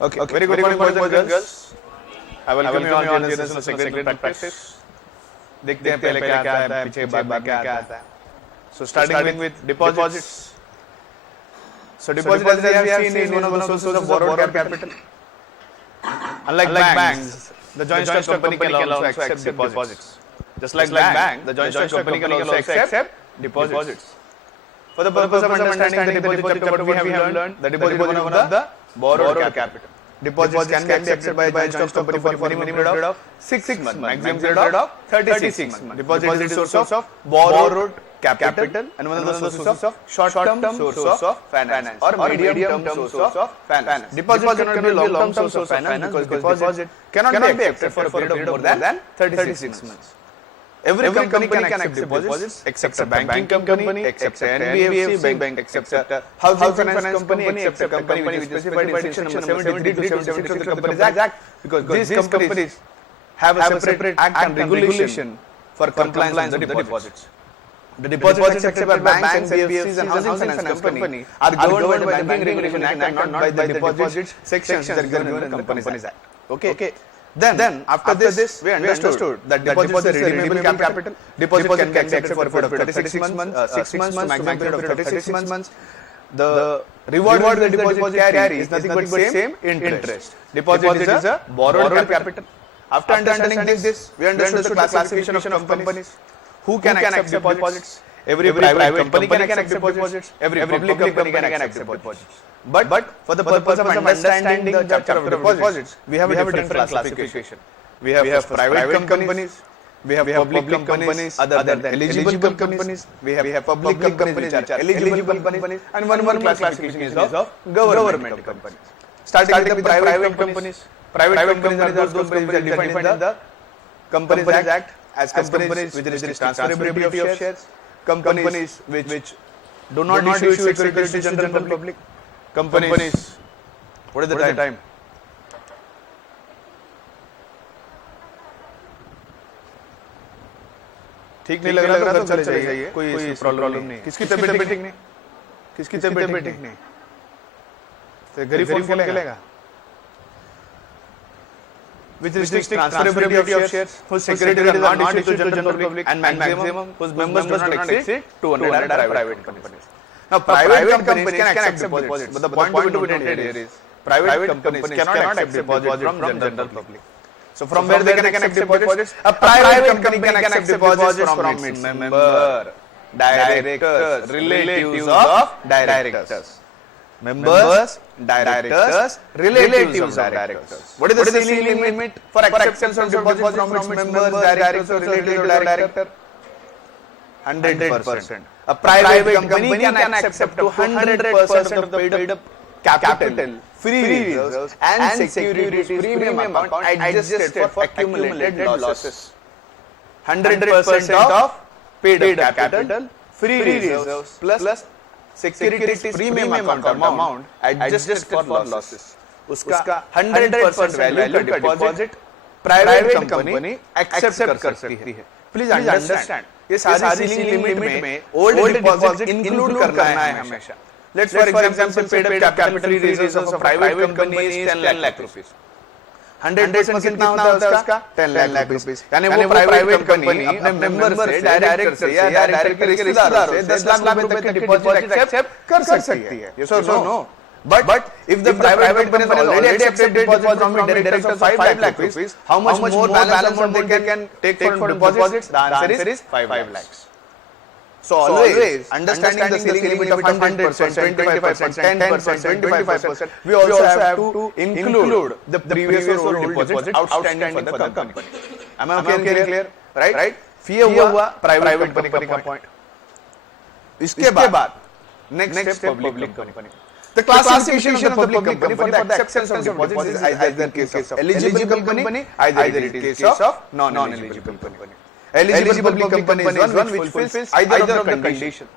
Okay, very good morning, boys and girls. I welcome you all to this session of second practice. देखते हैं पहले क्या आता है, पीछे बाद में क्या आता है. So starting with deposits. So deposit as we have seen is one of the sources of borrowed capital. Unlike banks, the joint stock company can also accept deposits. Just like bank, the joint stock company can also accept deposits. For the purpose of understanding the deposit chapter, what we have learned, the deposit is one of the borrowed capital. Deposits can be accepted by a joint stock company for a minimum period of 6 months, maximum period of 36 months. Deposit is a source of borrowed capital and one of the sources of short-term source of finance or medium-term source of finance. Deposit cannot be a long-term source of finance because deposit cannot be accepted for a period of more than 36 months. Every company can accept deposits except a banking company, except an NBFC bank, except a housing finance company, except a company which is specified in section number 73 to 76 of the Companies Act, because these companies have a separate act and regulation for compliance with the deposits. The deposits accepted by banks, NBFCs and housing finance company are governed by the Banking Regulation Act and not by the deposits sections that govern the Companies Act. Okay. Then after this, we understood that deposit is a redeemable capital. Deposit can be accepted for a period of 36 months, 6 months to maximum period of 36 months. The reward the deposit carry is nothing but same interest. Deposit is a borrowed capital. After understanding this, we understood the classification of companies. Who can accept deposits? Every private company can accept deposits. Every public company can accept deposits. But for the purpose of understanding the chapter of deposits, we have a different classification. We have private companies, we have public companies other than eligible companies, we have public companies which are eligible companies, and one more classification is of government companies. Starting with the private companies. Private companies are those companies that are defined in the Companies Act as companies with restricted transferability of shares, companies which do not issue securities to general public, companies. What is the time? ठीक नहीं लग रहा तो चले जाइए, कोई प्रॉब्लम नहीं. किसकी तबीयत ठीक नहीं? किसकी तबीयत ठीक नहीं? तो घर ही फोन खेलेगा. Which restricts transferability of shares, whose securities are not issued to general public, and maximum whose members do not exceed 200 are private companies. Now, private companies can accept deposits, but the point to be noted here is private companies cannot accept deposits from general public. So, from where they can accept deposits? A private company can accept deposits from its member, directors, relatives of directors. Members, directors, relatives of directors. What is the ceiling limit for acceptance of deposits from its members, directors, or relatives of director? 100%. A private company can accept 100% of the paid up capital, free reserves, and securities premium account adjusted for accumulated losses. 100% of paid up capital, free reserves plus securities premium account amount adjusted for losses. उसका 100% value का deposit private company accept कर सकती है. Please understand. ये सारी ceiling limit में old deposit include करना है हमेशा. Let's for example paid up capital free reserves of a private company is 10 lakh rupees. 100% कितना होता है उसका 10 lakh rupees. यानी वो प्राइवेट कंपनी अपने मेंबर से डायरेक्टर से या डायरेक्टर के रिश्तेदारों से 10 लाख रुपए तक के डिपॉजिट एक्सेप्ट कर सकती है. Yes or no? But if the private company has already accepted deposit from directors of 5 lakh rupees, how much more balance amount they can take for deposits? The answer is 5 lakhs. So always understanding the ceiling limit of 100%, 25%, 10%, 25%, we also have to include the previous or old deposits outstanding for the company. Am I clear? Right? ये हुआ private company का point. इसके बाद next step public company. The classification of the public company for the acceptance of deposits is either in case of eligible company, either in case of non-eligible company. Eligible public company is one which fulfills either of the condition.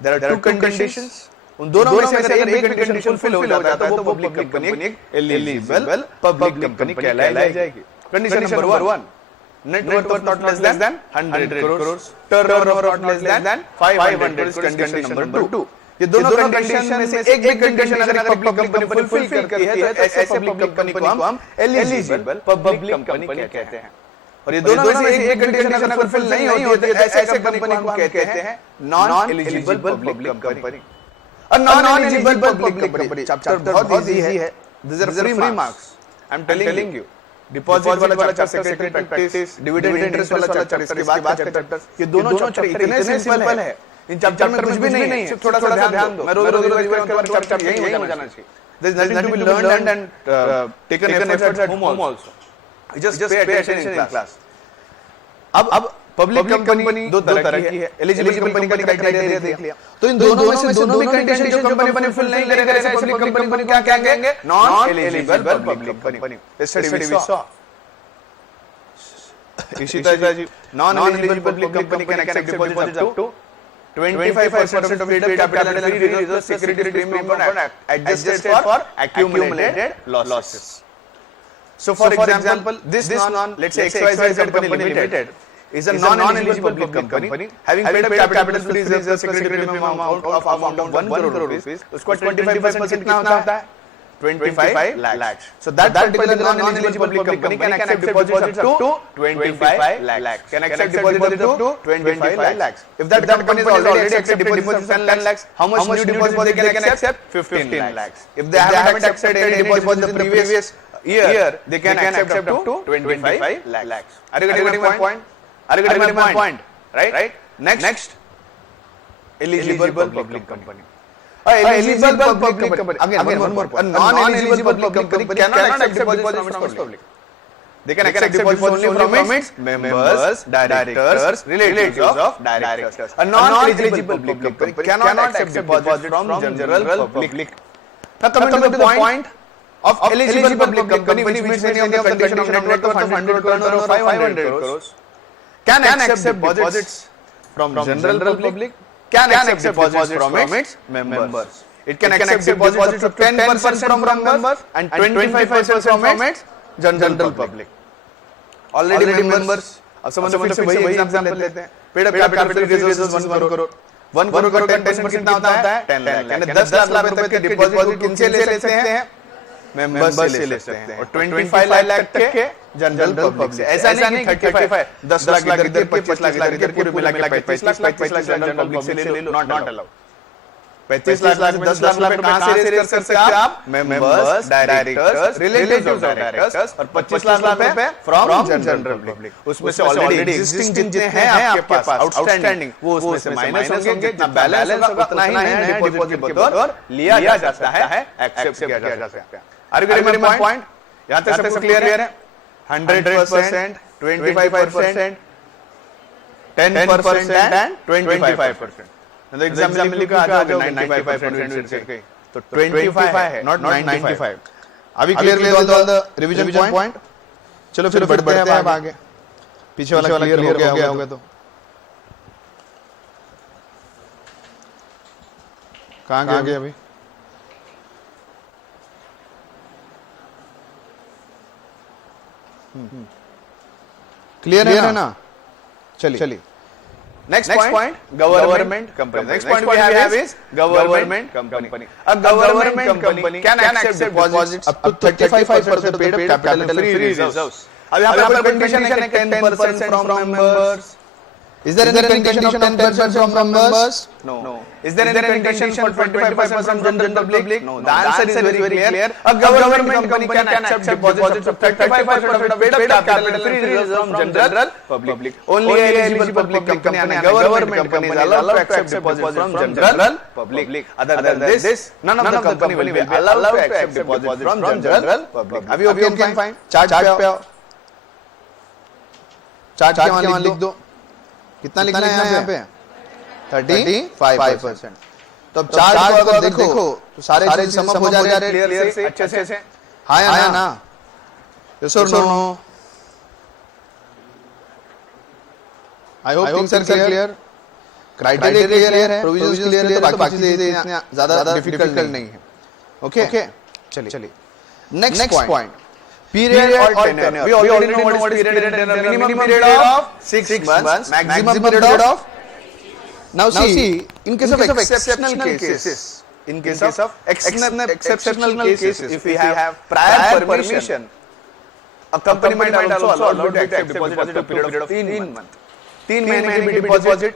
There are two conditions. उन दोनों में से अगर एक condition fulfil हो जाता है तो वो पब्लिक कंपनी एक एलिजिबल पब्लिक कंपनी कहलाई जाएगी. Condition number 1, net worth not less than 100 crores, turnover not less than 500 crores. Condition number 2, ये दोनों कंडीशन में से एक भी कंडीशन अगर पब्लिक कंपनी फुलफिल करती है तो ऐसे पब्लिक कंपनी को हम एलिजिबल पब्लिक कंपनी कहते हैं। और ये दोनों में से एक कंडीशन अगर फुलफिल नहीं होती है तो ऐसे कंपनी को हम कहते हैं नॉन एलिजिबल पब्लिक कंपनी। और non eligible public company chapter बहुत इजी है, this are free marks, I am telling you. Deposit वाला chapter, secretary practice, dividend interest वाला चैप्टर, इसके बाद का चैप्टर, ये दोनों चैप्टर इतने सिंपल है, इन चैप्टर में कुछ भी नहीं है, सिर्फ थोड़ा सा ध्यान दो। मैं रोज रिवाइज करके चैप्टर यही हो जाना चाहिए। There is nothing to be learned and taken efforts at home also, just pay attention in class. अब पब्लिक कंपनी दो तरह की है, एलिजिबल कंपनी का क्राइटेरिया देख लिया, तो इन दोनों में से दोनों भी कंडीशन जो कंपनी फुल नहीं करेगा ऐसे पब्लिक कंपनी क्या कहेंगे? Non eligible public company. Study we saw Ishita ji, non eligible public company can accept deposits up to 25% of paid-up capital and free reserve security premium component adjusted for accumulated losses. So for example, this let's say XYZ Company Limited is a non-eligible public company having paid-up capital free reserve security premium amount of 1 crore rupees. उसको 25% कितना होता है? 25 lakhs. So that particular non-eligible public company can accept deposits up to 25 lakhs. Can accept deposits up to 25 lakhs. If that company is already accepted deposits of 10 lakhs, how much new deposits they can accept? 15 lakhs. If they haven't accepted any deposits in the previous year, they can accept up to 25 lakhs. Are you getting my point? Are you getting my point? Right? Next, eligible public company. Eligible public company. Again, one more point. A non-eligible public company cannot accept deposits from its public. They can accept deposits only from its members, directors, relatives of directors. A non-eligible public company cannot accept deposits from general public. Now coming to the point of eligible public company, which means any of the condition of net worth of 100 crores or 500 crores, can accept deposits from general public, can accept deposits from its members. It can accept deposits of 10% from members and 25% from its general public. Already members. अब समझो फिर से वही एग्जांपल लेते हैं। Paid up capital reserves 1 करोड़। 1 करोड़ का 10% कितना होता है? 10 लाख। यानी 10 लाख रुपए तक के डिपॉजिट किनसे ले सकते हैं? मेंबर्स से ले सकते हैं। और 25 लाख तक के जनरल पब्लिक से। ऐसा नहीं 35 10 लाख इधर 25 लाख इधर पूरे मिला के 35 लाख जनरल पब्लिक से ले लो, नॉट अलाउड। 35 लाख में 10 लाख रुपए कहां से रेज कर सकते हैं आप? Members, directors, relatives of directors, और 25 लाख रुपए फ्रॉम जनरल पब्लिक। उसमें से ऑलरेडी एग्जिस्टिंग जितने हैं आपके पास आउटस्टैंडिंग, वो उसमें से माइनस होंगे, जितना बैलेंस होगा उतना ही नया डिपॉजिट के बतौर लिया जा सकता है, एक्सेप्ट किया जा सकता है। Are you getting my point? यहां तक सब क्लियर है? 100%, 25%, 10% एंड 25%। मतलब एग्जाम लिखा आ जाओगे 95% से, तो 25 है, नॉट 95। अभी clear all the revision point. चलो फिर बढ़ते हैं अब आगे। पीछे वाला क्लियर हो गया होगा तो कहां गए अभी? क्लियर है ना? चलिए next point, government company. Next point we have is government company. A government company can accept deposits up to 35% of the paid capital and free reserves. अब यहाँ पे condition है 10% from members. Is there any condition of 10% from members? No. Is there any condition for 25% from general public? No. The answer is very clear. A government company can accept deposits of 35% of the paid capital and free reserves from general public. Only eligible public company and government company is allowed to accept deposits from general public. Other than this, none of the company will be allowed to accept deposits from general public. अभी okay fine. Chart पे आओ। चार्ट के वहाँ लिख दो। कितना लिखना है यहाँ पे? 35%। तो अब चार्ट को अगर देखो तो सारे चीज समझ हो जा रहे हैं क्लियर से, अच्छे से। हाँ या ना? यस और no? I hope things are clear. Criteria clear है, प्रोविजंस क्लियर है, तो बाकी चीजें इतना ज्यादा डिफिकल्ट नहीं है। ओके चलिए next point, period or tenure. We already know what is period and tenure. Minimum period of 6 months, maximum period of Now see, in case of exceptional cases, in case of exceptional cases, if we have prior permission, a company might also allow you to accept deposit up to a period of 3 months. 3 महीने की भी डिपॉजिट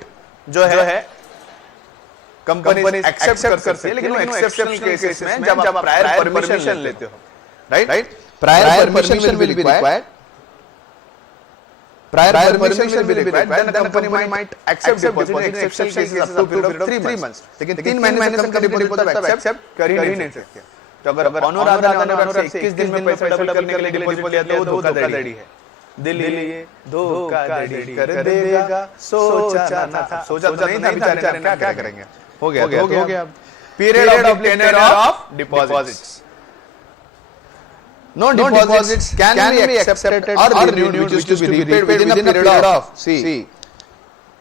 जो है company accept कर सकती है, लेकिन exceptional cases में जब आप प्रायर परमिशन लेते हो, right, prior permission will be required, prior permission will be required, then the company might accept deposit in exceptional cases up to a period of 3 months. लेकिन 3 महीने से कंपनी डिपॉजिट एक्सेप्ट कर ही नहीं सकती। तो अगर अनुराधा ने 21 दिन में पैसा डबल करने के लिए डिपॉजिट लिया तो वो धोखाधड़ी है। दिल ये धोखाधड़ी कर देगा, सोचा ना था, सोचा तो नहीं था बेचारे, क्या करेंगे, हो गया। Period of tenure of deposits, no deposits can be accepted or renewed which is to be repaid within a period of see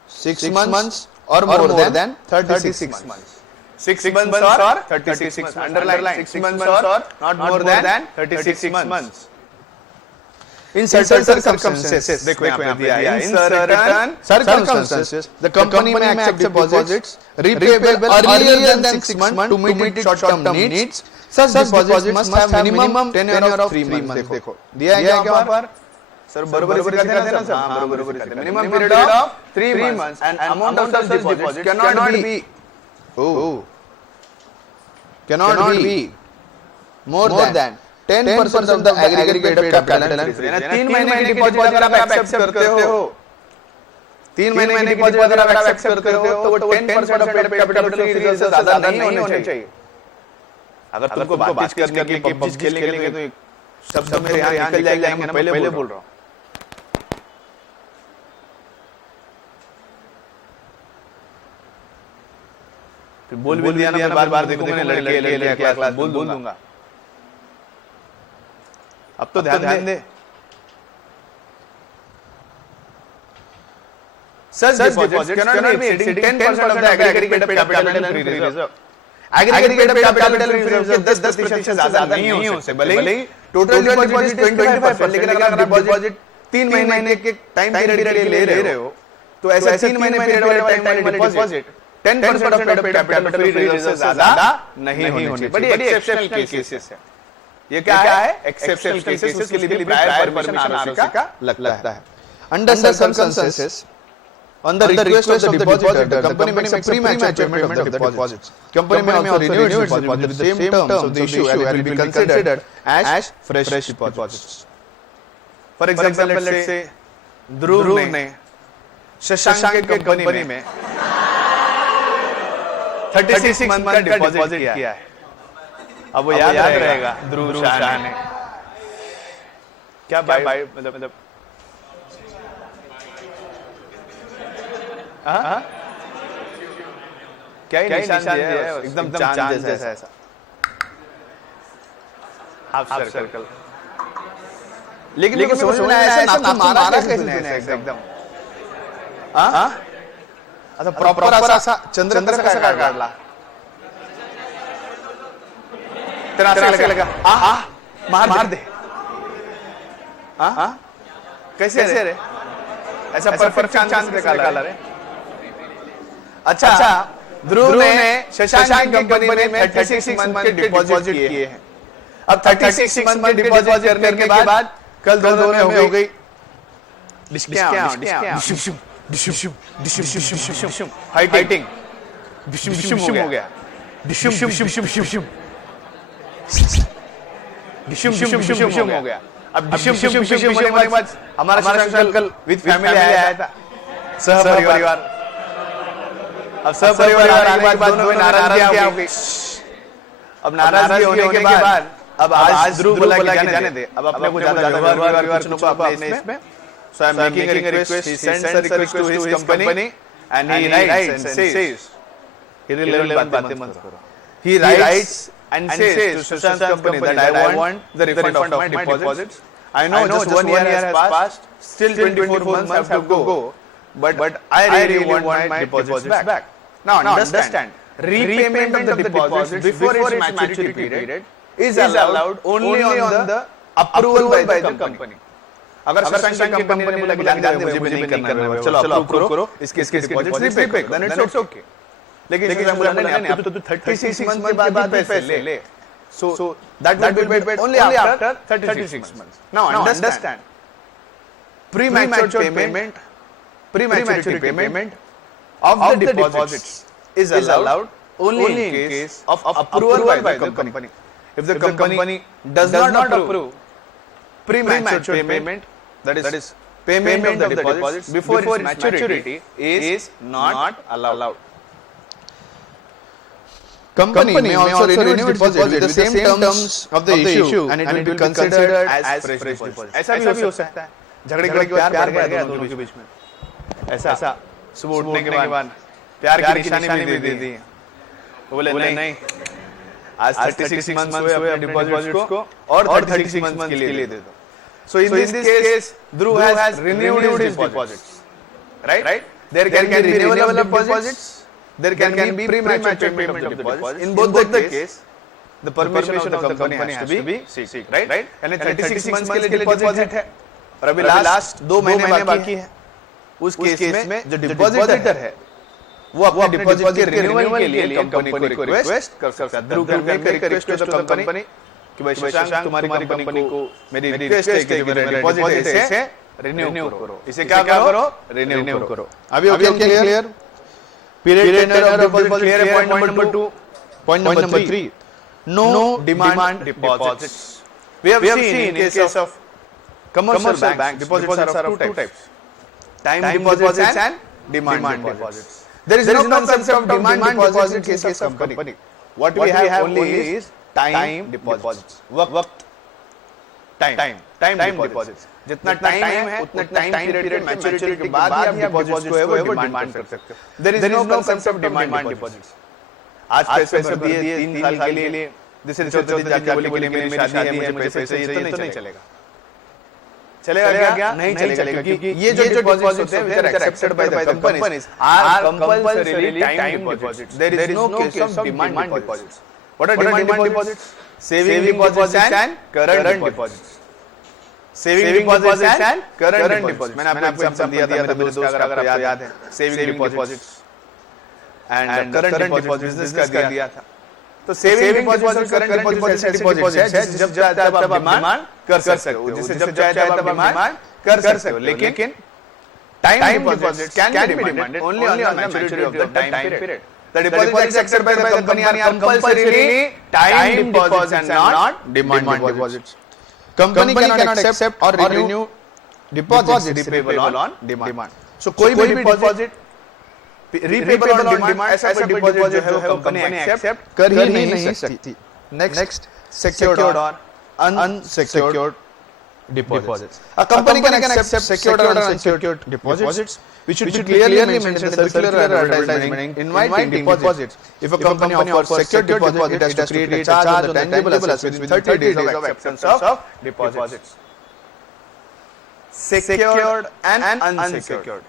6 months or more than 36 months. 6 months or 36 months. Underline 6 months or not more than 36 months. In certain circumstances, देखो यहाँ पे दिया है, in certain circumstances, the company may accept deposits repayable earlier than 6 months to meet its short-term needs. Such deposits must have minimum tenure of 3 months. देखो दिया है क्या वहाँ पर? सर बरोबर सिखा देना सर, हाँ बरोबर सिखा देना। Minimum period of 3 months and amount of such deposits cannot be more than 10% of the aggregate paid capital and interest. 3 महीने की डिपॉजिट अगर आप एक्सेप्ट करते हो, 3 महीने की डिपॉजिट अगर आप एक्सेप्ट करते हो तो वो 10% ऑफ पेड कैपिटल से ज्यादा नहीं होने चाहिए। अगर तुमको बातचीत करने की पबजी खेलने के लिए तो शब्द मेरे यहाँ निकल जाएगा, मैं पहले बोल रहा हूँ। बोल दिया ना, बार देखो मैंने लड़के क्लास बोल दूंगा। अब तो ध्यान दे। Such deposits cannot be exceeding 10% of the aggregate paid capital and free reserve. Aggregate paid capital and free reserve 10% से ज्यादा नहीं हो सकते, भले ही टोटल डिपॉजिट 25%, लेकिन अगर आप डिपॉजिट 3 महीने के टाइम पीरियड के लिए ले रहे हो तो ऐसे 3 महीने पीरियड वाले टाइम वाले डिपॉजिट 10% of paid capital free reserve से ज्यादा नहीं होनी चाहिए। बड़ी एक्सेप्शनल केसेस है, ये क्या है? एक्सेप्शनल केसेस, उसके लिए भी प्रायर परमिशन आवश्यक लगता है। Under circumstances, on the request of the depositor, the company makes a premature payment of the deposits. Company may also renew its deposit with the same terms of the issue and will be considered as fresh deposits. For example, let's say ध्रुव ने शशांक के कंपनी में 36 मंथ का डिपॉजिट किया है। अब वो याद रहेगा ध्रुव शाह ने क्या भाई, मतलब क्या ही निशान दिया है, एकदम चांद जैसा ऐसा हाफ सर्कल। लेकिन समझ में आया ऐसा नाम मारा कैसे एकदम, अच्छा प्रॉपर असा चंद्र कसा काढला, तेरा असं लगा मार दे, कैसे रे ऐसा परफेक्ट चांद निकाला रे। अच्छा, ध्रुव ने शशांक की कंपनी में 36 मंथ के डिपॉजिट किए हैं। अब 36 मंथ में डिपॉजिट करने के बाद कल दोनों में हो गई फाइटिंग, हो गया, हो गया। अब होने के बाद हमारा अंकल विद फैमिली आया था, सहपरिवार। अब सहपरिवार आने के बाद दोनों में नाराजगी हो गई। अब नाराजगी होने के बाद अब आज ध्रुव बोला कि जाने दे, अब अपने को ज्यादा व्यवहार कुछ लोग अपने इसमें, so I am making a request. He sends a request to his company and he writes and says, irrelevant बातें मत करो. He writes and says to Shashank's company that I want the refund of my deposits. I know just 1 year has passed, still 24 months have to go, but I really want my deposits back. Now understand, repayment of the deposits before its maturity period is allowed only on the approval by the company. अगर शशांक की कंपनी ने लगा जान दे मुझे नहीं करना है, चलो अप्रूव करो इसके डिपॉजिट रिपे कर, देन इट्स ओके। लेकिन शशांक बोला नहीं, अब तो 36 मंथ के बाद पैसे ले, so that will be paid only after 36 months. Now understand, premature payment of the deposits is allowed only in case of approval by the company. If the company does not approve premature payment, that is payment of the deposits before its maturity, is not allowed. Company may also renew its deposit with the same terms of the issue and it will be considered as fresh deposit. ऐसा भी हो सकता है, झगड़े के बाद प्यार बढ़ गया दोनों के बीच में, ऐसा सुबह उठने के बाद प्यार की निशानी भी दे दी, बोले नहीं आज 36 मंथ्स हुए अपने डिपॉजिट को और 36 मंथ्स के लिए दे दो. So in this case, Dhruv has renewed his deposits, right? There can be renewal of deposits. There can be premature payment of the deposits. In both the case, the permission of the company has to be seek, right? यानी 36 months के लिए डिपॉजिट है और अभी लास्ट 2 महीने बाकी है. उस केस में जो डिपॉजिटर है वो अपने डिपॉजिट के रिन्यूअल के लिए कंपनी को रिक्वेस्ट कर सकता है. Dhruv can make request to the company कि भाई शशांक तुम्हारी कंपनी को मेरी रिक्वेस्ट है कि मेरा डिपॉजिट है रिन्यू करो. इसे क्या करो? रिन्यू करो. अभी okay clear? Period tenure of deposit clear है. Point number 2. Point number 3. No demand deposits. We have seen in case of commercial banks, deposits are of two types. Time deposits and demand deposits. There is no concept of demand deposit in case of company. What we have only is time deposits. वक्त time deposits. जितना टाइम है उतना time period maturity के बाद ही आप डिपॉजिट को है वो डिमांड कर सकते हो. There is no concept of demand deposits. आज पैसे दिए 3 साल के लिए, जैसे चौथे जाके बोले मेरी शादी है मुझे पैसे चाहिए, तो नहीं चलेगा. चलेगा क्या? नहीं चलेगा, क्योंकि ये जो डिपॉजिट्स होते हैं which are accepted by the companies are compulsorily time deposits. There is no case of demand deposits. What are demand deposits? Saving deposits and current deposits. Saving deposits and current deposits. मैंने आपको एग्जांपल दिया था मेरे दोस्त का, अगर आपको याद है. Saving deposits and current deposits business का दिया था. तो सेविंग डिपॉजिट्स और करंट डिपॉजिट्स ऐसे डिपॉजिट्स है जब चाहे तब आप डिमांड कर सकते हो, जिसे जब चाहे तब आप डिमांड कर सकते हो. लेकिन time deposits can be demanded only on the maturity of the time period. The deposits accepted by the company are compulsorily time deposits and not demand deposits. Company cannot accept or renew deposits repayable on demand. So कोई भी deposit repayable on demand, ऐसा कोई डिपॉजिट है वो company accept कर ही नहीं सकती. Next, secured or unsecured deposits. A company can accept secured or unsecured deposits, which should be clearly mentioned in the circular advertisement inviting deposits. If a company offers secured deposit, it has to create a charge on the tangible assets within 30 days of acceptance of deposits. Secured and unsecured.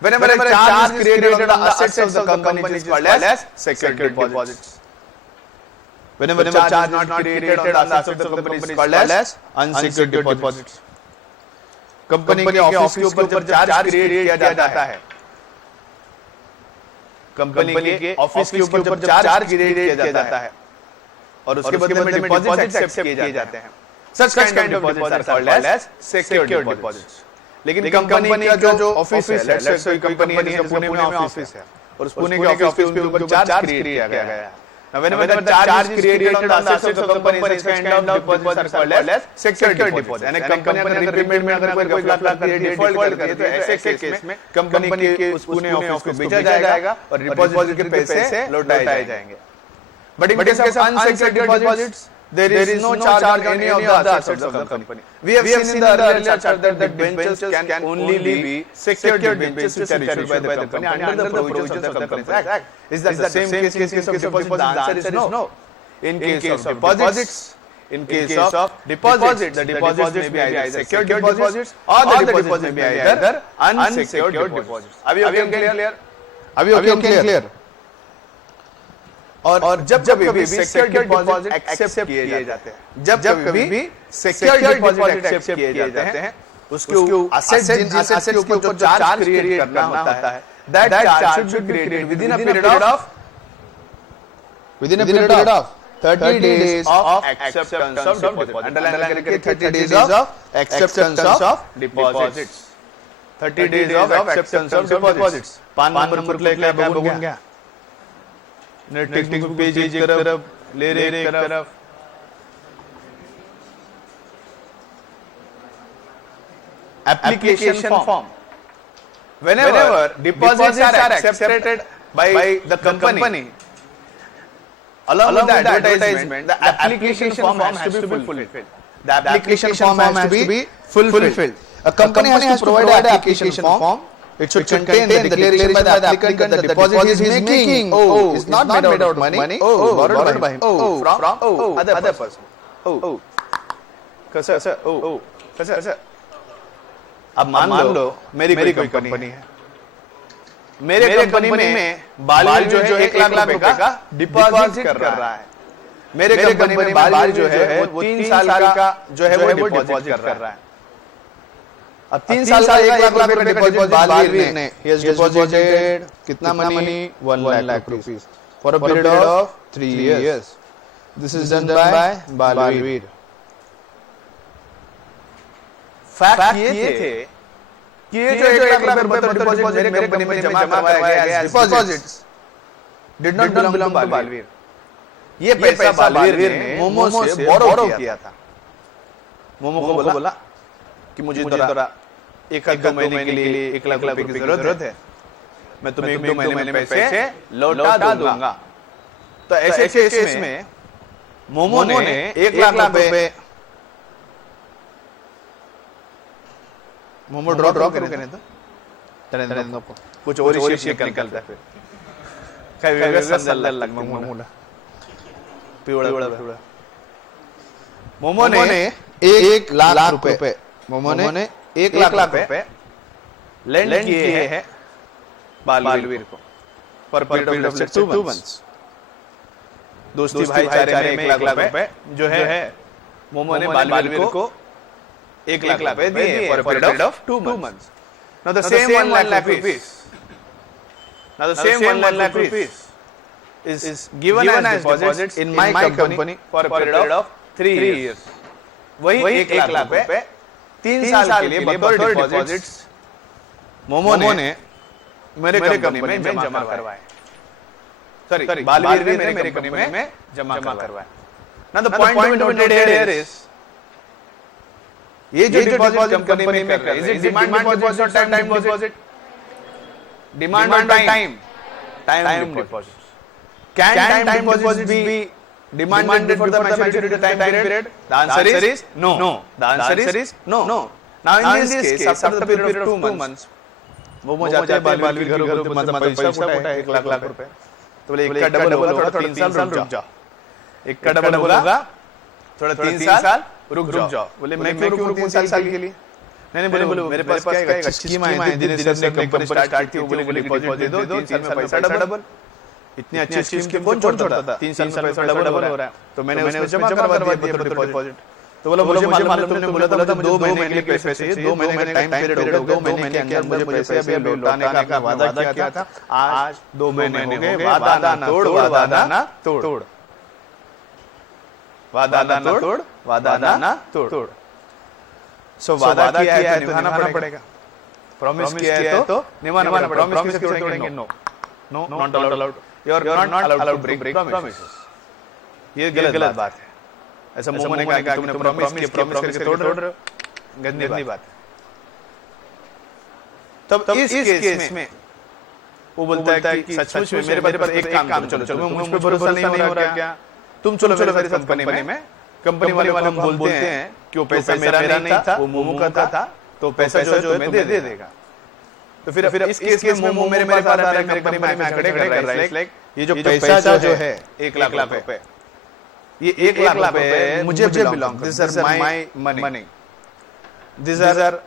Whenever a charge is created on the assets of the company, it is called as secured deposits. Whenever a charge is not created on the assets of the company, it is called as unsecured deposits. Company के ऑफिस के ऊपर जब charge create किया जाता है, कंपनी के ऑफिस के ऊपर जब चार्ज क्रिएट किया जाता है और उसके बदले में डिपॉजिट्स एक्सेप्ट किए जाते हैं, such kind of deposits are called as secured deposits. लेकिन कंपनी का जो ऑफिस है, लेट्स से कंपनी है जिसका पुणे में ऑफिस है और उस पुणे के ऑफिस के ऊपर चार्ज क्रिएट किया गया है. Now whenever the charge is created on the assets of the company, such kind of deposits are called as secured deposits. And a company अगर repayment में अगर कोई गलत डिफॉल्ट करे तो ऐसे केस में कंपनी के उस पुणे ऑफिस को बेचा जाएगा और डिपॉजिट के पैसे लौटाए जाएंगे. But in case of unsecured deposits, there is no charge on any of the assets of the company. We have seen in the earlier chapter that debentures can only be secured debentures which are issued by the company under the provisions of the Companies Act. Is that the same case of deposits? The answer is no. In case of deposits, the deposits may be either secured deposits or the deposits may be either unsecured deposits. Are we okay clear? और जब कभी भी secured deposit accept किए जाते हैं, जब कभी भी सेक्योर्ड डिपॉजिट एक्सेप्ट किए जाते हैं, उसके assets के ऊपर जो चार्ज क्रिएट करना होता है, that charge should be created within a period of 30 days of acceptance of deposit. Underline करके 30 days of acceptance of deposits. 30 days of acceptance of deposits. 5 नंबर लेके बगून गया. टेक्स्ट पेज एक तरफ, ले रहे एक तरफ. Application form. Whenever deposits are accepted by the company, along with the advertisement, the application form has to be fulfilled. The application form has to be fulfilled. A company has to provide an application form. It should contain the declaration by the applicant that the deposit he is making is not made out of money, borrowed by him, from other person. कैसे? अब मान लो मेरी कोई कंपनी है, मेरे कंपनी में बालवीर जो है 1 लाख रुपए का डिपॉजिट कर रहा है. मेरे कंपनी में बालवीर जो है वो 3 साल का जो है वो डिपॉजिट कर रहा है. अब 3 साल का 1 लाख रुपए डिपॉजिट बालवीर ने he has deposited कितना मनी 1 lakh rupees for a period of 3 years. This is done by Baalveer. फैक्ट ये थे कि ये जो 1 लाख रुपए डिपॉजिट मेरे कंपनी में जमा करवाया गया है, deposits did not belong to Balveer. ये पैसा बालवीर ने मोमो से बोरो किया था. मोमो को बोला कि मुझे जरा 1-2 महीने के लिए 1 लाख रुपए की जरूरत है, मैं तुम्हें 1-2 महीने में पैसे लौटा दूंगा. तो ऐसे केस में मोमो ने 1 लाख रुपए मोमो ड्रॉ करने तो कुछ और ही शेप निकलता है. फिर काही वेगळं समजायला लागलं मोमोला. पिवळा मोमो ने 1 लाख रुपए मोमो ने 1 लाख रुपए लेंड किए हैं बालवीर को पर पीरियड ऑफ 2 मंथ्स. दोस्ती भाईचारे में 1 लाख रुपए जो है मोमो ने बालवीर को 1 लाख रुपए दिए for a period of 2 months. Now the same 1 lakh rupees. Now the same 1 lakh rupees is given as deposits in my company for a period of 3 years. वही 1 लाख रुपए 3 साल के लिए बतौर डिपॉजिट्स मोमो ने मेरे कंपनी में जमा करवाए. सॉरी, बालवीर ने मेरे कंपनी में जमा करवाए. Now the point to be noted here is ये जो डिपॉजिट कंपनी में कर रहे हैं, इज इट डिमांड डिपॉजिट और टाइम डिपॉजिट? डिमांड और time deposit. Can time deposit be demanded for the maturity time period? The answer is no. The answer is no. Now in this case, after the period of 2 months, वो जाते हैं बालवीर घर बोलते माझा पैसा कुठे है 1 लाख रुपए. तो बोले 1 का डबल होगा थोड़ा 3 साल रुक जाओ. 1 का डबल होगा थोड़ा 3 साल रुक जाओ. बोले मैं क्यों रुकूं 3 साल के लिए? नहीं बोले मेरे पास क्या है, अच्छी स्कीम है, धीरे धीरे से कंपनी स्टार्ट की. बोले डिपॉजिट दे दो, 3 साल में पैसा डबल. इतनी अच्छी स्कीम कौन छोड़ता था? 3 साल में पैसा डबल हो रहा है. तो मैंने उसमें जमा करवा दिया डिपॉजिट. तो बोला मुझे मालूम, तुमने बोला था 2 महीने के लिए पैसे चाहिए, 2 महीने का टाइम पीरियड हो गया, 2 महीने के अंदर मुझे पैसे अभी लौटाने का वादा किया था. आज 2 महीने हो गए, वादा ना तोड़, वादा ना तोड़, वादा ना तोड़. सो वादा किया है तो निभाना पड़ेगा. प्रॉमिस किया है तो निभाना पड़ेगा. प्रॉमिस कैसे तोड़ेंगे? No, not allowed. You are not allowed to break promises. ये गलत बात है. ऐसा मोमो ने कहा कि तुमने प्रॉमिस करके तोड़ रहे हो, गंदी बात है. तब इस केस में वो बोलता है कि सचमुच में मेरे पास एक काम, चलो मुझ पे भरोसा नहीं हो रहा क्या? तुम चलो मेरे साथ कंपनी में. कंपनी वाले हम बोलते हैं कि वो पैसा मेरा नहीं था, वो मोमो का था, तो पैसा जो है तुम्हें दे देगा. तो फिर इस केस में मोमो मेरे पास आता है, मेरे कंपनी में खड़े कर रहा है. लाइक ये जो पैसा जो है 1 लाख रुपए, ये 1 लाख रुपए मुझे belong. This are my money. This are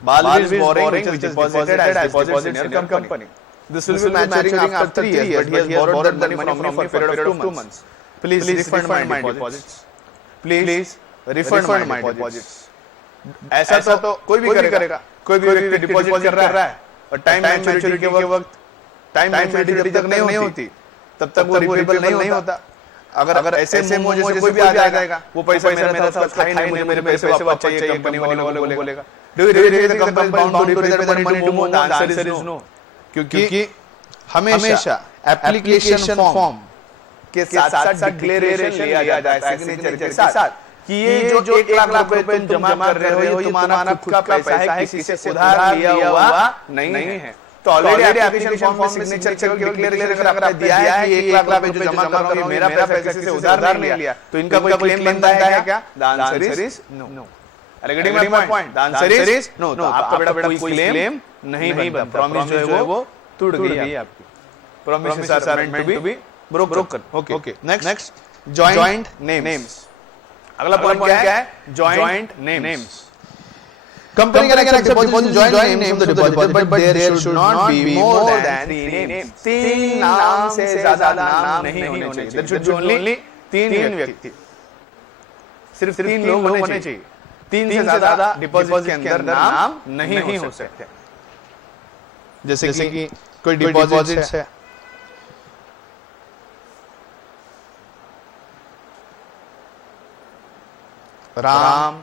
Balveer borrowing which is deposited as deposit in your company. This will be maturing after 3 years, but he has borrowed that money from me for a period of 2 months. Please refund my deposits. Please refund my deposits. ऐसा तो कोई भी करेगा, कोई भी व्यक्ति डिपॉजिट कर रहा है और टाइम मैच्योरिटी के वक्त, टाइम मैच्योरिटी जब तक नहीं होती तब तक वो रिपेबल नहीं होता। अगर ऐसे मुझे कोई भी आ जाएगा, वो पैसा मेरा था, उसका ही नहीं, मुझे मेरे पैसे वापस चाहिए, कंपनी वाले बोलेगा do you really think the company bound to repay that money to move? The answer is no, क्योंकि हमेशा एप्लीकेशन फॉर्म के साथ साथ डिक्लेरेशन लिया जाता है सिग्नेचर के साथ कि ये जो 1 लाख रुपए तुम जमा कर रहे हो ये तुम्हारा खुद का पैसा है, किसी से उधार लिया हुआ नहीं है। तो ऑलरेडी एप्लीकेशन फॉर्म में सिग्नेचर केवल डिक्लेरेशन अगर आपने दिया है कि 1 लाख रुपए जो जमा कर रहा हूं मेरा पैसा किसी से उधार नहीं लिया, तो इनका कोई क्लेम बनता है क्या? The answer is no. Are getting my point? The answer is no. तो आपका बेटा कोई क्लेम नहीं बनता, प्रॉमिस जो है वो टूट गई आपकी। Promises are meant to be broken. Okay, next joint names. अगला पॉइंट क्या है? Joint names. Company can accept deposit joint name of the depositor, but there should not be more than 3 names. 3 नाम से ज्यादा नाम नहीं होने चाहिए। There should be only 3 व्यक्ति, सिर्फ 3 लोग होने चाहिए। 3 से ज्यादा डिपॉजिट के अंदर नाम नहीं हो सकते। जैसे कि कोई डिपॉजिट है, राम,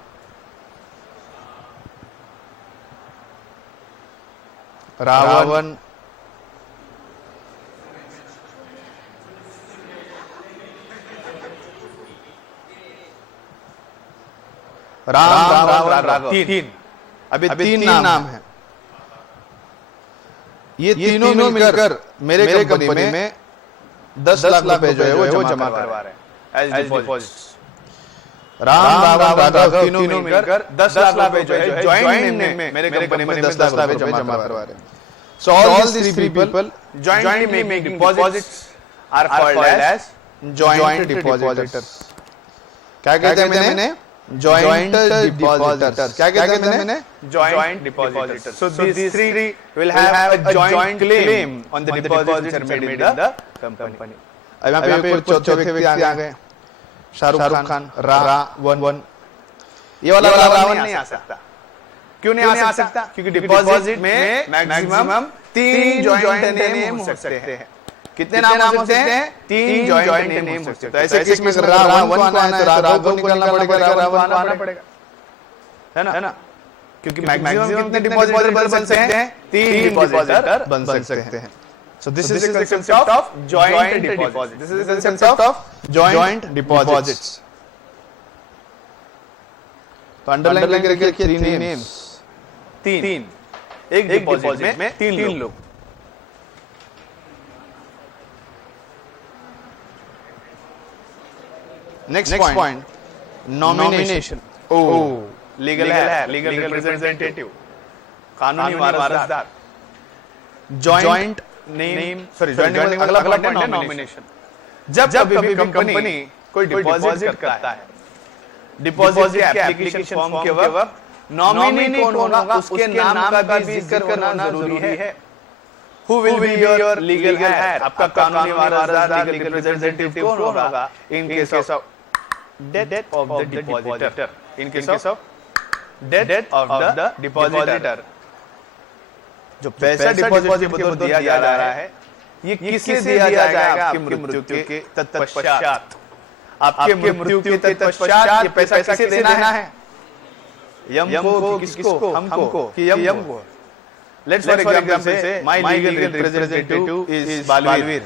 रावण, राम, 3 अभी 3 नाम है। ये तीनों मिलकर मेरे कंपनी में 10 लाख रुपए जो है वो जमा करवा रहे हैं एज डिपॉजिट। राम, रावण, राघव तीनों मिलकर 10 लाख रुपए जो है जॉइंट नेम में मेरे कंपनी में 10 लाख रुपए जमा करवा रहे हैं। So all these 3 people jointly make deposits are called as joint depositors. क्या कहते हैं मैंने? Joint depositors. क्या कहते हैं मैंने? Joint depositors. So these 3 will have a joint claim on the deposits made in the company. अब यहाँ पे चौथे व्यक्ति आ गए, शाहरुख खान, रावण। ये वाला रावण नहीं आ सकता। क्यों नहीं आ सकता? क्योंकि डिपॉजिट में मैक्सिमम 3 जॉइंट नेम हो सकते हैं। कितने नाम हो सकते हैं? 3 जॉइंट नेम हो सकते हैं। तो ऐसे केस में रावण को आना है तो राघव को निकालना पड़ेगा, रावण को आना पड़ेगा, है ना? क्योंकि मैक्सिमम कितने डिपॉजिटर बन सकते हैं? 3 डिपॉजिटर बन सकते हैं। So this is the concept of joint deposit. This is the concept of joint deposits. तो अंडरलाइन करके रखिए 3 नेम्स। 3 एक डिपॉजिट में 3 लोग। Next point, nomination. लीगल है, लीगल रिप्रेजेंटेटिव, कानूनी वारसदार। Joint name, sorry joint name, अगला पॉइंट है नॉमिनेशन। जब कभी कंपनी कोई डिपॉजिट करता है, डिपॉजिट के एप्लीकेशन फॉर्म के वक्त नॉमिनी कौन होगा उसके नाम का भी जिक्र होना जरूरी है। Who will be your legal heir? आपका कानूनी वारसदार, लीगल रिप्रेजेंटेटिव कौन होगा in case of death of the depositor? In case of death of the depositor, जो पैसा डिपॉजिट के बदौलत दिया जा रहा है, ये किसे दिया जाएगा? आपकी मृत्यु के तत्पश्चात। आपके मृत्यु के तत्पश्चात ये पैसा किसे देना है? यम को, किसको? हमको कि यम को? Let's for example say my legal representative is Baalveer.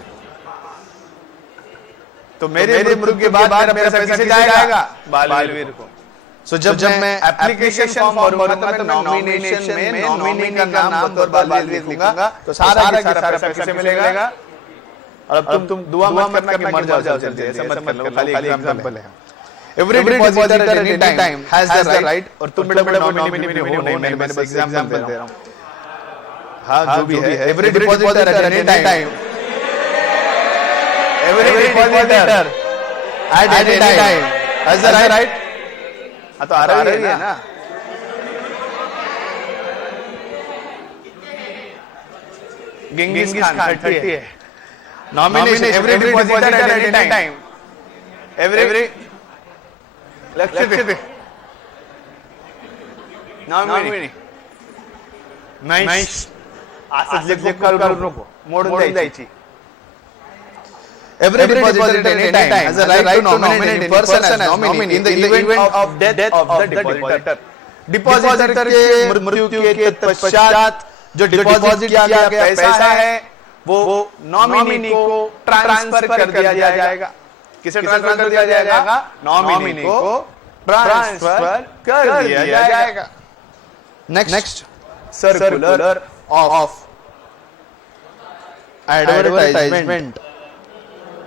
तो मेरे मृत्यु के बाद मेरा पैसा किसे जाएगा? बालवीर को। So जब मैं एप्लीकेशन फॉर्म भरूंगा तो नॉमिनेशन में नॉमिनी का नाम बतौर बालवीर लिखूंगा, तो सारा पैसा किसे मिलेगा? और अब तुम दुआ मत करना कि मर जाओ जल्दी, ऐसा मत कर लो, खाली एग्जांपल है। Every depositor at any time has the right, और तुम बड़ा नॉमिनी हो नहीं, मैं बस एग्जांपल दे रहा हूं। हाँ, जो भी है, every depositor at any time, every depositor at any time has the right। हाँ, तो आ रही है ना? Genghis Khan 30 है। Nomination, every depositor at any time, every लक्ष्य नॉमिनी नाईस असं जे करू नको मोडून द्यायची Every depositor at any time has a right to nominate any person as nominee in the event of death of the depositor. Depositor के मृत्यु के पश्चात जो डिपॉजिट किया गया पैसा है वो नॉमिनी को ट्रांसफर कर दिया जाएगा। किसे ट्रांसफर कर दिया जाएगा? नॉमिनी को ट्रांसफर कर दिया जाएगा। नेक्स्ट सर्कुलर ऑफ एडवर्टाइजमेंट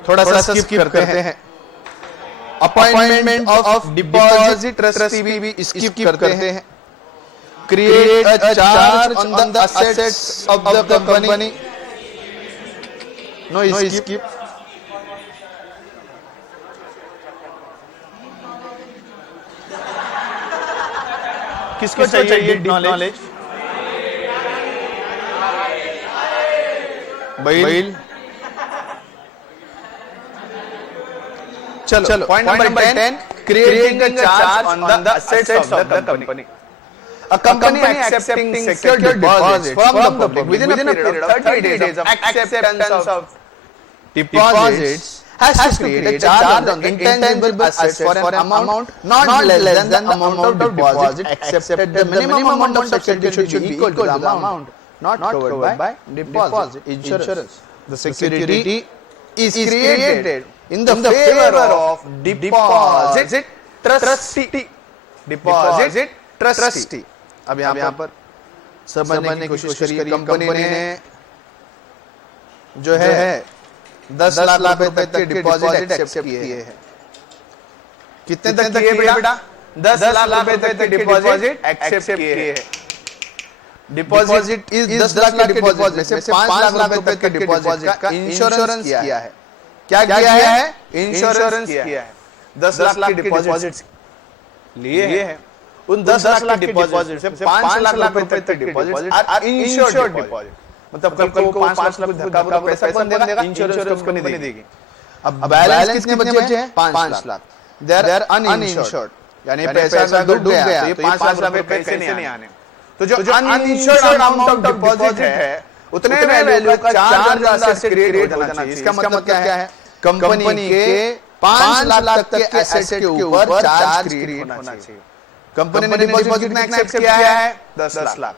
थोड़ा सा स्किप करते हैं। अपॉइंटमेंट ऑफ डिपॉजिट ट्रस्टी भी स्किप करते हैं। Create a charge on the assets of the company no skip. किसको चाहिए डीप नॉलेज? बैल। चलो point number 10 creating a charge on the assets of the company. A company accepting secured deposits from the public within a period of 30 days of acceptance of deposits has to create a charge on the intangible assets for an amount not less than the amount of deposit accepted. The minimum amount of security should be equal to the amount not covered by deposit insurance. The security is created in the favor of deposit trustee. Deposit trustee. अब यहाँ पर समझने की कोशिश करिए। कंपनी ने जो है 10 लाख रुपए तक के डिपॉजिट एक्सेप्ट किए हैं। कितने तक किए बेटा? 10 लाख रुपए तक के डिपॉजिट एक्सेप्ट किए हैं। डिपॉजिट इस 10 लाख के डिपॉजिट में से 5 लाख रुपए तक के डिपॉजिट का इंश्योरेंस किया है। क्या किया है? इंश्योरेंस किया है। 10 लाख के डिपॉजिट लिए हैं। उन 10 लाख के डिपॉजिट से 5 लाख रुपए तक के डिपॉजिट आर इंश्योर्ड डिपॉजिट। मतलब कल को 5 लाख धक्का का पैसा कौन देगा? इंश्योरेंस कंपनी देगी। अब बैलेंस कितने बचे हैं? 5 लाख। दे आर अनइंश्योर्ड, यानी पैसा अगर डूब गया तो ये 5 लाख रुपए कैसे नहीं आने। तो जो अनइंश्योर्ड अमाउंट ऑफ डिपॉजिट है उतने वैल्यू का चार्ज असेट क्रिएट हो जाना चाहिए। इसका मतलब क्या है? कंपनी के 5 लाख तक के एसेट के ऊपर चार्ज क्रिएट होना चाहिए। कंपनी ने डिपॉजिट कितना एक्सेप्ट किया है? 10 लाख।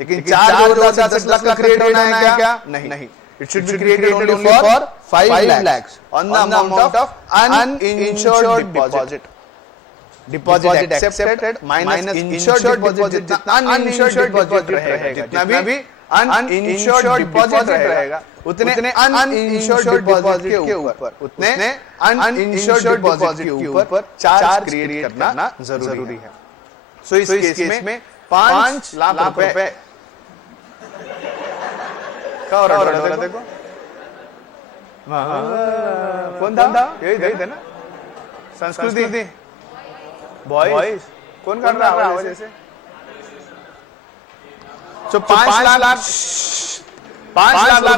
लेकिन चार्ज और 10 लाख का क्रिएट होना है क्या? नहीं। It should be created only for 5 lakhs on the amount of uninsured deposit. Deposit accepted minus insured deposit, जितना अनइंश्योर्ड डिपॉजिट रहेगा, जितना भी अनइंश्योर्ड डिपॉजिट रहेगा उतने अनइंश्योर्ड डिपॉजिट के ऊपर उतने अनइंश्योर्ड डिपॉजिट के ऊपर चार्ज क्रिएट करना जरूरी है। सो इस केस में 5 लाख रुपए क्या हो रहा है? देखो कौन था? यही थे ना, संस्कृति बॉयज। कौन कर रहा है वजह से? तो 5 लाख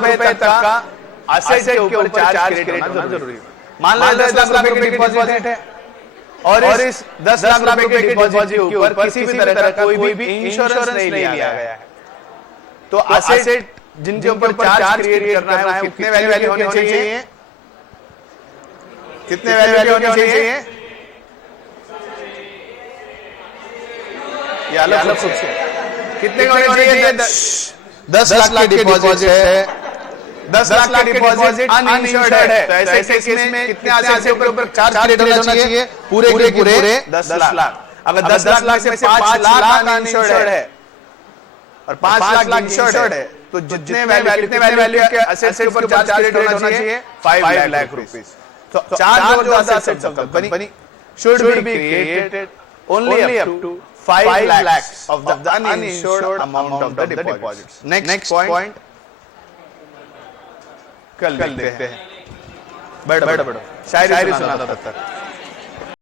रुपए तक का असेट के ऊपर चार्ज क्रिएट होना जरूरी है। मान लो 10 लाख रुपए की डिपॉजिट है और इस 10 लाख रुपए के डिपॉजिट के ऊपर किसी भी तरह का कोई भी इंश्योरेंस नहीं लिया गया है। तो असेट जिनके ऊपर चार्ज क्रिएट करना है वो कितने वैल्यू होने चाहिए? कितने वैल्यू होने चाहिए? ये अलग सोचिए। कितने होने चाहिए? 10 लाख के डिपॉजिट है। 10 लाख के डिपॉजिट अनइंश्योर्ड है, तो ऐसे केस में कितने असेट के ऊपर चार्ज क्रिएट होना चाहिए? पूरे 10 लाख। अगर 10 लाख में से 5 लाख अनइंश्योर्ड है और 5 लाख इंश्योर्ड है तो जितने वैल्यू के असेट्स के ऊपर चार्ज क्रिएट होना चाहिए 5 लाख रुपीस। तो charge on the assets of the company should be created only up to 5 lakhs of the uninsured amount of the deposits. Next point कल देखते हैं। बढ़ो शायरी सुनाता तब तक।